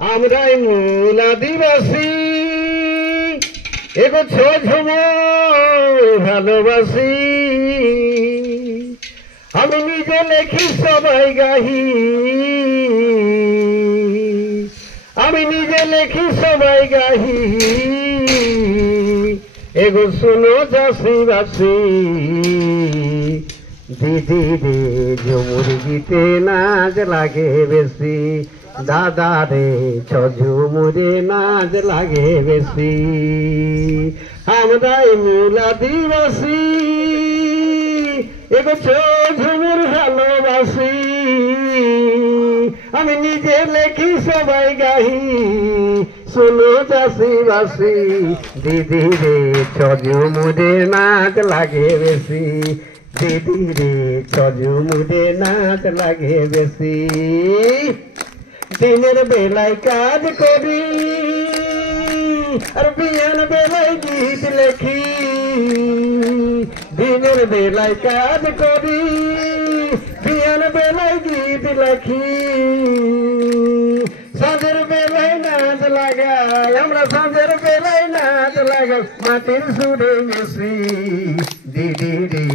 আমরাই মূল আদিবাসী এগোছ ঝুমুর ভালোবাসি। আমি নিজে লেখি সবাই গাহি, আমি নিজে লেখি সবাই গাহি। এগো শুনো চাষিবাসী, দিদি রে ঝুমুর গীতে নাচ লাগে বেশি। দাদা রে ঝুমুরে নাচ লাগে বেশি। আমরাই মূল আদিবাসী এগো ঝুমুর ভালোবাসি। আমি নিজে লেখি সবাই গাহি, শুনো চাষিবাসী। দিদি রে ঝুমুরে নাচ লাগে বেশি। দিদি রে ঝুমুরে নাচ লাগে বেশি। দিনের বেলায় কাজ করি আর বিয়ান বেলায় গীত লেখি। দিনের বেলায় কাজ করি বিয়ান বেলায় গীত লেখি। সাঁঝের বেলায় নাচ লাগাই আমরা, সাঁঝের বেলায় নাচ লাগাই মাটির সুরে মেশি। দিদি রে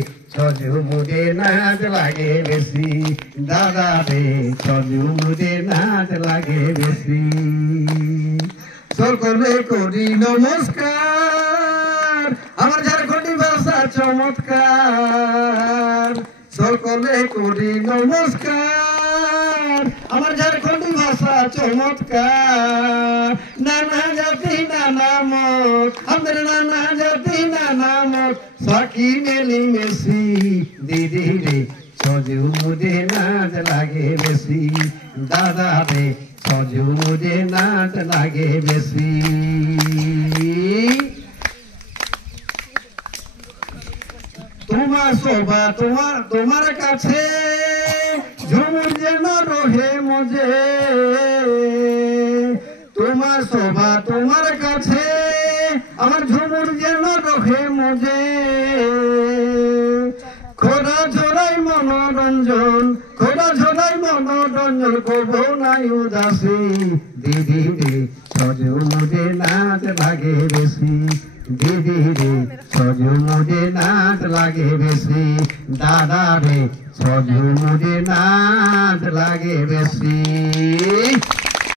ঝুমুরে নাচ লাগে বেশি। দাদা রে ঝুমুরে নাচ লাগে বেশি। সকলে করি নমস্কার, আমার ঝাড়খণ্ডী ভাষা চমৎকার। সকলে করি নমস্কার, আমার ঝাড়খণ্ডী ভাষা চমৎকার। নানা জাতি নানা মত, আমাদের নানা জাতি নানা মত সাকি মেলি মেশি। দিদি রে ঝুমুরে নাচ লাগে বেশি। দাদা রে ঝুমুরে নাচ লাগে বেশি। তোমার শোভা তোমার কাছে ঝুমুর যেন রহে মজে। তোমার শোভা তোমার কাছে আমার ঝুমুর যেন রহে মজে। খোরা ঝরাই মনোরঞ্জন, খোরা ঝরাই মনোরঞ্জন করবো নাই উদাসী। দিদি রে ঝুমুরে নাচ লাগে বেশি। দিদি রে ঝুমুরে নাচ লাগে বেশি। দাদা রে ঝুমুরে নাচ লাগে বেশি।